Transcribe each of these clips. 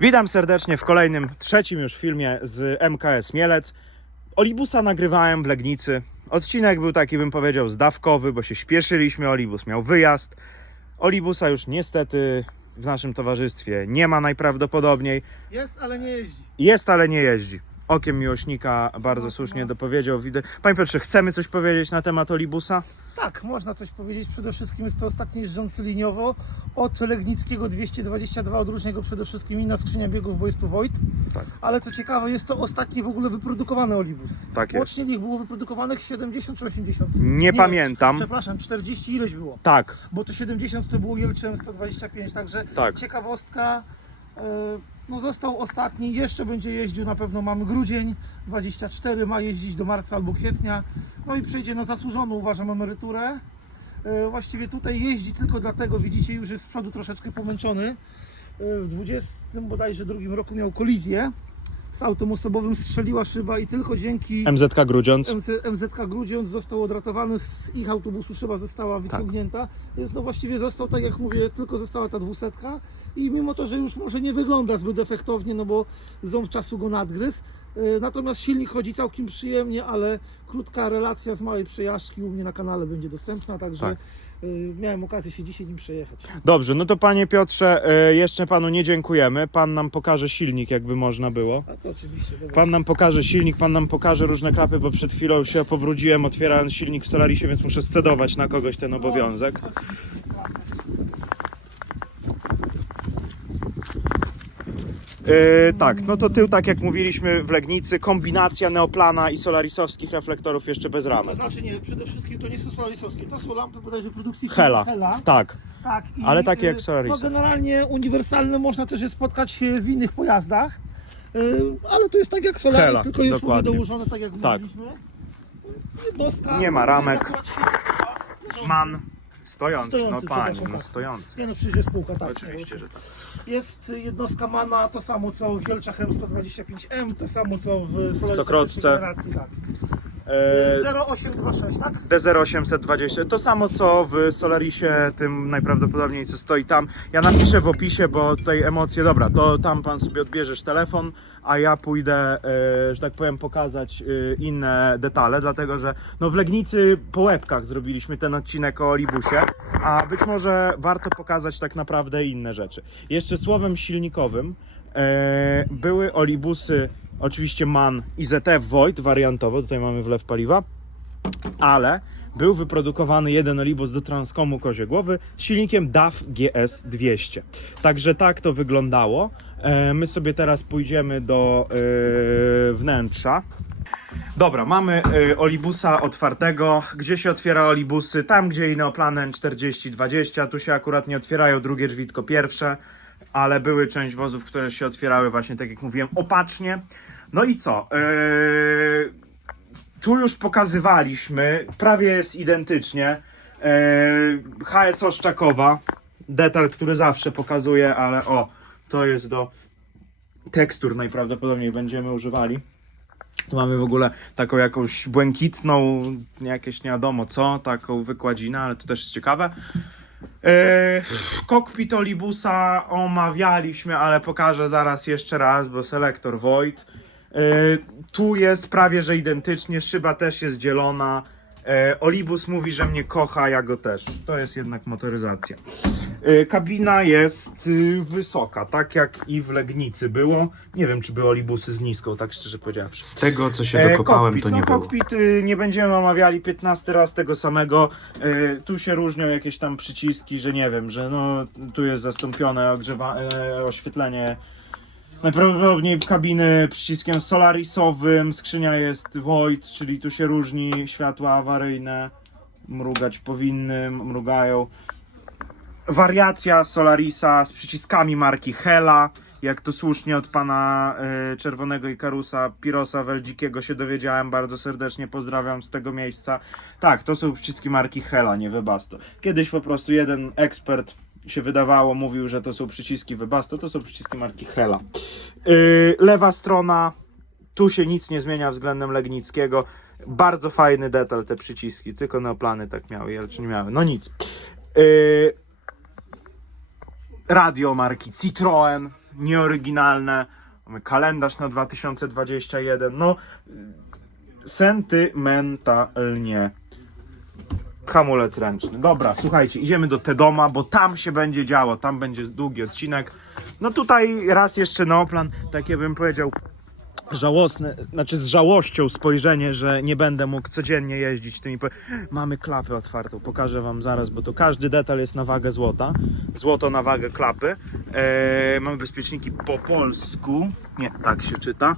Witam serdecznie w kolejnym, trzecim już filmie z MKS Mielec. Olibusa nagrywałem w Legnicy. Odcinek był taki, bym powiedział, zdawkowy, bo się śpieszyliśmy. Olibus miał wyjazd. Olibusa już niestety w naszym towarzystwie nie ma najprawdopodobniej. Jest, ale nie jeździ. Jest, ale nie jeździ. Okiem miłośnika bardzo słusznie no. dopowiedział. Widzę- Panie Piotrze, chcemy coś powiedzieć na temat Olibusa? Tak, można coś powiedzieć. Przede wszystkim jest to ostatni jeżdżący liniowo od Legnickiego 222, odróżnia go przede wszystkim inna skrzynia biegów, bo jest tu Wojt. Tak. Ale co ciekawe, jest to ostatni w ogóle wyprodukowany Olibus. Tak jest. Łącznie ich było wyprodukowanych 70 czy 80? Nie pamiętam. Przepraszam, 40 ileś było. Tak, Bo to 70 to było Jelczem 125, także Tak. ciekawostka. e, No został ostatni, jeszcze będzie jeździł, na pewno mamy grudzień 24, ma jeździć do marca albo kwietnia. No i przejdzie na zasłużoną, uważam, emeryturę. E, Właściwie tutaj jeździ tylko dlatego, widzicie, już jest z przodu troszeczkę pomęczony. E, W 20 bodajże drugim roku miał kolizję. Z autem osobowym, strzeliła szyba i tylko dzięki MZK Grudziądz. MZ, MZK Grudziądz został odratowany, z ich autobusu szyba została wyciągnięta, więc no właściwie został, tak jak mówię, tylko została ta dwusetka. I mimo to, że już może nie wygląda zbyt efektownie, no bo ząb czasu go nadgryzł, natomiast silnik chodzi całkiem przyjemnie, ale krótka relacja z małej przejażdżki u mnie na kanale będzie dostępna, także Tak. y, miałem okazję się dzisiaj nim przejechać. Dobrze, no to panie Piotrze, e, jeszcze panu nie dziękujemy. Pan nam pokaże silnik, jakby można było. A to oczywiście. dobra. Pan nam pokaże silnik, pan nam pokaże różne klapy, bo przed chwilą się pobrudziłem otwierając silnik w Solarisie, więc muszę scedować na kogoś ten obowiązek. E, tak, no to tył, tak jak mówiliśmy w Legnicy, kombinacja neoplana i solarisowskich reflektorów jeszcze bez To ramek. znaczy nie, przede wszystkim to nie są solarisowskie, to są lampy bodajże produkcji Hela, Hela. tak. Tak, i, Ale takie jak y, Solarisy. No generalnie uniwersalne można też je spotkać y, w innych pojazdach. y, Ale to jest tak jak Solaris, Hela, tylko jest dokładnie. mówię, dołożone tak jak Tak. mówiliśmy. Jednostka. Nie ma ramek. jest akurat silnikowa, leżący. Man. Stojący, Stojący, no przepraszam, no tak. stojący. Nie no, przecież jest spółka, tak. Oczywiście, że tak. Jest jednostka Mana, to samo co w Wielczach M125M, to samo co w Solaris Stokrotce. generacji, tak. E, 0826, tak? D0820. To samo co w Solarisie, tym najprawdopodobniej co stoi tam. Ja napiszę w opisie, bo tutaj emocje, dobra, to tam pan sobie odbierzesz telefon, a ja pójdę, e, że tak powiem, pokazać e, inne detale, dlatego że no w Legnicy po łebkach zrobiliśmy ten odcinek o Olibusie, a być może warto pokazać tak naprawdę inne rzeczy. Jeszcze słowem silnikowym, były Olibusy, oczywiście MAN i ZF Void wariantowo, tutaj mamy wlew paliwa, ale był wyprodukowany jeden Olibus do Transcomu Kozie Głowy z silnikiem DAF GS 200. Także tak to wyglądało. E, My sobie teraz pójdziemy do e, wnętrza. Dobra, mamy e, Olibusa otwartego. Gdzie się otwiera Olibusy? Tam, gdzie i Neoplanen 4020. Tu się akurat nie otwierają drugie drzwi, tylko pierwsze. Ale były część wozów, które się otwierały właśnie, tak jak mówiłem, opacznie. No i co? E, tu już pokazywaliśmy, prawie jest identycznie. E, HSO Szczakowa, detal, który zawsze pokazuje, ale o, to jest do tekstur najprawdopodobniej będziemy używali. Tu mamy w ogóle taką jakąś błękitną, jakieś nie wiadomo co, taką wykładzinę, ale to też jest ciekawe. E, kokpit Olibusa omawialiśmy, ale pokażę zaraz jeszcze raz, bo selektor Void. E, tu jest prawie że identycznie, szyba też jest dzielona. E, Olibus mówi, że mnie kocha, ja go też. To jest jednak motoryzacja. E, kabina jest y, wysoka, tak jak i w Legnicy było. Nie wiem, czy były Olibusy z niską, tak szczerze powiedziawszy. Z tego co się E, dokopałem, kokpit. to nie no, było. kokpit y, nie będziemy omawiali 15 raz tego samego. E, tu się różnią jakieś tam przyciski, że nie wiem, że no tu jest zastąpione ogrzewa- e, oświetlenie. Najprawdopodobniej kabiny przyciskiem solarisowym, skrzynia jest void, czyli tu się różni światła awaryjne, mrugać powinny, mrugają. Wariacja Solarisa z przyciskami marki Hela, jak to słusznie od pana e, Czerwonego Ikarusa, Pirosa Weldzikiego się dowiedziałem, bardzo serdecznie pozdrawiam z tego miejsca. Tak, to są przyciski marki Hela, nie Webasto. Kiedyś po prostu jeden ekspert się wydawało, mówił, że to są przyciski Webasto, to są przyciski marki Hela. Yy, lewa strona, tu się nic nie zmienia względem Legnickiego. Bardzo fajny detal te przyciski, tylko neoplany tak miały, Jelczy nie miały. No nic. Yy, radio marki Citroen, nieoryginalne. Mamy kalendarz na 2021. No, sentymentalnie. Hamulec ręczny. Dobra, słuchajcie, idziemy do Tedoma, bo tam się będzie działo, tam będzie długi odcinek. No tutaj raz jeszcze Neoplan, takie bym powiedział, żałosne, znaczy z żałością spojrzenie, że nie będę mógł codziennie jeździć tymi. Mamy klapę otwartą, pokażę wam zaraz, bo to każdy detal jest na wagę złota. Złoto na wagę klapy. Eee, mamy bezpieczniki po polsku. Nie, tak się czyta.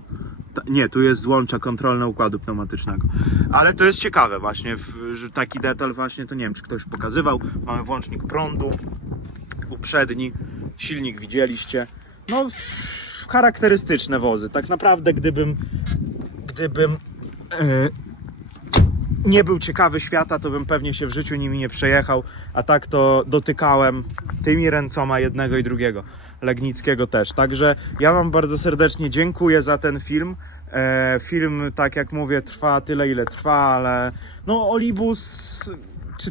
Nie, tu jest złącza kontrolne układu pneumatycznego. Ale to jest ciekawe właśnie, że taki detal właśnie, to nie wiem czy ktoś pokazywał. Mamy włącznik prądu, uprzedni, silnik widzieliście. No, charakterystyczne wozy. Tak naprawdę, gdybym, gdybym e, nie był ciekawy świata, to bym pewnie się w życiu nimi nie przejechał. A tak to dotykałem tymi ręcoma jednego i drugiego. Legnickiego też. Także ja Wam bardzo serdecznie dziękuję za ten film. E, film, tak jak mówię, trwa tyle, ile trwa, ale no Olibus, czy,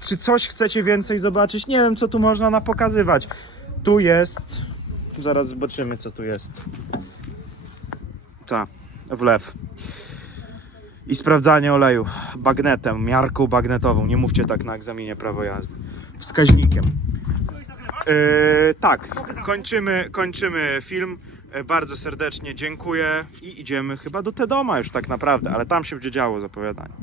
czy coś chcecie więcej zobaczyć? Nie wiem, co tu można napokazywać. Tu jest, zaraz zobaczymy, co tu jest. Ta, wlew. I sprawdzanie oleju bagnetem, miarką bagnetową. Nie mówcie tak na egzaminie prawo jazdy. Wskaźnikiem. Yy, tak, kończymy, kończymy film. Yy, Bardzo serdecznie dziękuję i idziemy chyba do Tedoma już tak naprawdę, ale tam się będzie działo zapowiadanie.